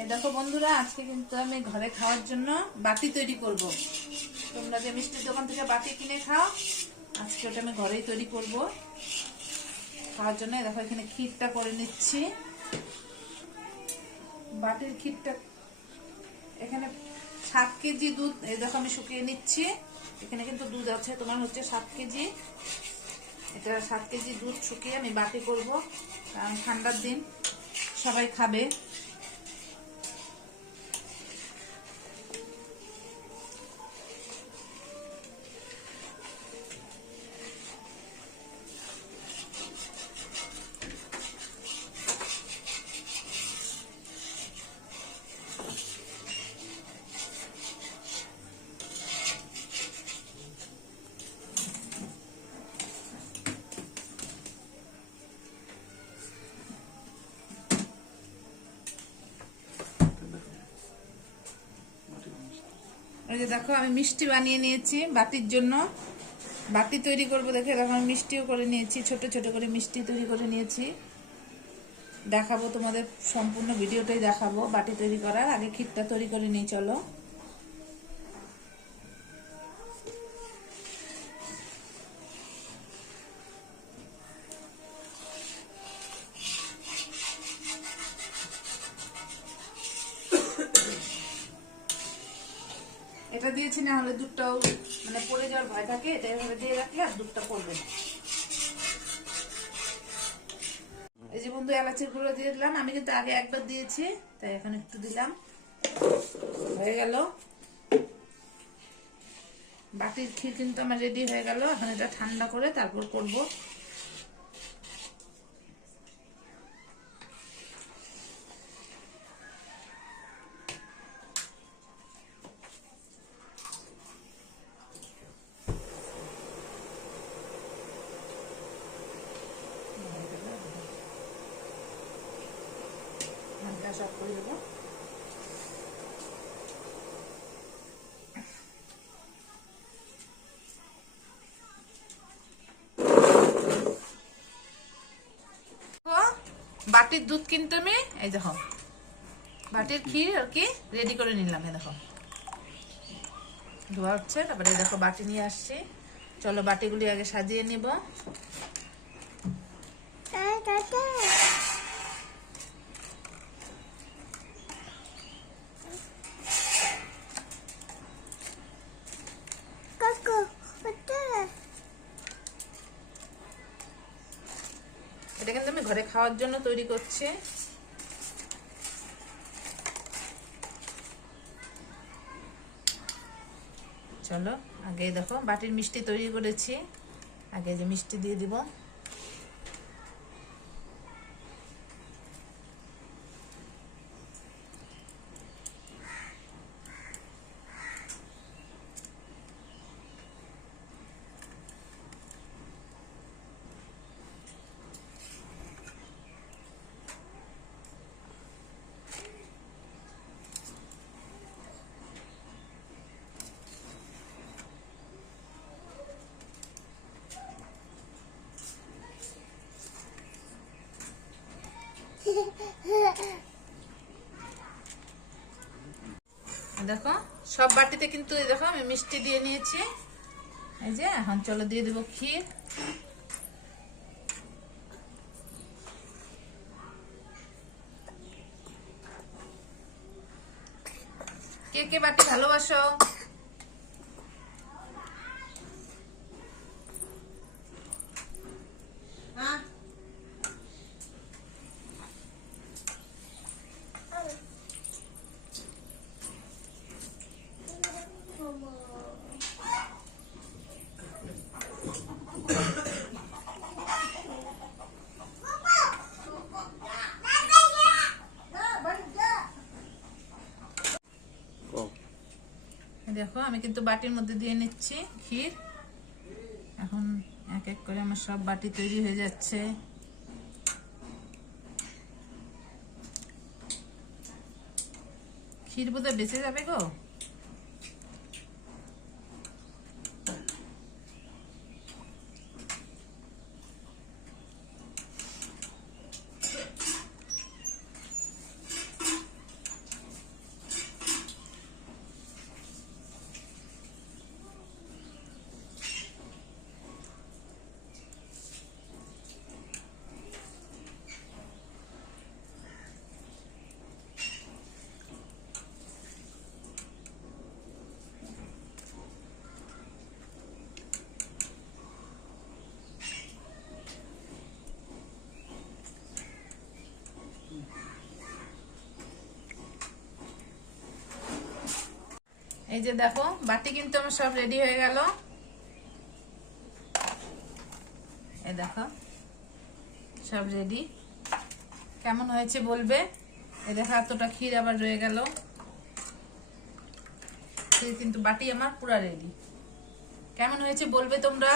এই দেখো বন্ধুরা, আজকে কিন্তু আমি ঘরে খাওয়ার জন্য বাটি তৈরি করব। তোমরা যে মিষ্টির দোকান থেকে বাটি কিনে খাও, আজকে ওটা আমি ঘরেই তৈরি করব খাওয়ার জন্য। দেখো এখানে ক্ষীরটা করে নিচ্ছি। বাটির ক্ষীরটা এখানে 7 কেজি দুধ, এই দেখো আমি শুকিয়ে নিচ্ছি। এখানে কিন্তু দুধ আছে, তোমার হচ্ছে 7 কেজি। এটা 7 কেজি দুধ শুকিয়ে আমি বাটি করব, কারণ ঠান্ডার দিন সবাই খাবে। এই যে দেখো আমি মিষ্টি বানিয়ে নিয়েছি বাটির জন্য। বাটি তৈরি করব দেখে দেখো আমি মিষ্টিও করে নিয়েছি, ছোট ছোট করে মিষ্টি তৈরি করে নিয়েছি। দেখাবো তোমাদের, সম্পূর্ণ ভিডিওটাই দেখাবো বাটি তৈরি করার। আগে ক্ষীরটা তৈরি করে নিই, চলো। এটা দিয়েছি না হলে দুধটাও মানে পড়ে যাওয়ার ভয় থাকে, এটা এভাবে দিয়ে রাখলে আর দুধটা পড়বে না। এই যে বন্ধু, এলাচের গুঁড়ো দিয়ে দিলাম। আমি কিন্তু আগে একবার দিয়েছি, তাই এখন একটু দিলাম। হয়ে গেল বাটির ক্ষীর, কিন্তু আমার রেডি হয়ে গেল। এখন এটা ঠান্ডা করে তারপর করব। সব করে দেবো। বাটির দুধ কিন্তু আমি এই দেখো বাটির ক্ষীর আর কি রেডি করে নিলাম। এই দেখো ধোয়া হচ্ছে, তারপরে দেখো বাটি নিয়ে আসছি। চলো বাটিগুলি আগে সাজিয়ে নিব। এটা কিন্তু আমি ঘরে খাওয়ার জন্য তৈরি করছি। চলো আগে দেখো বাটির মিষ্টি তৈরি করেছি, আগে যে মিষ্টি দিয়ে দিব। দেখো সব বাটিতে কিন্তু দেখো আমি মিষ্টি দিয়ে নিয়েছি। এই যে এখন চলো দিয়ে দিব ক্ষীর। কে কে বাটি ভালোবাসো? দেখো আমি কিন্তু বাটির মধ্যে দিয়ে নিচ্ছি ক্ষীর। এখন এক এক করে আমার সব বাটি তৈরি হয়ে যাচ্ছে। ক্ষীর বোধহয় বেঁচে যাবে গো। এই যে দেখো বাটি কিন্তু আমার সব রেডি হয়ে গেল। এই দেখো সব রেডি। কেমন হয়েছে বলবে। এই দেখো এতটা ক্ষীর আবার রয়ে গেল। ক্ষীর কিন্তু বাটি আমার পুরো রেডি। কেমন হয়েছে বলবে তোমরা।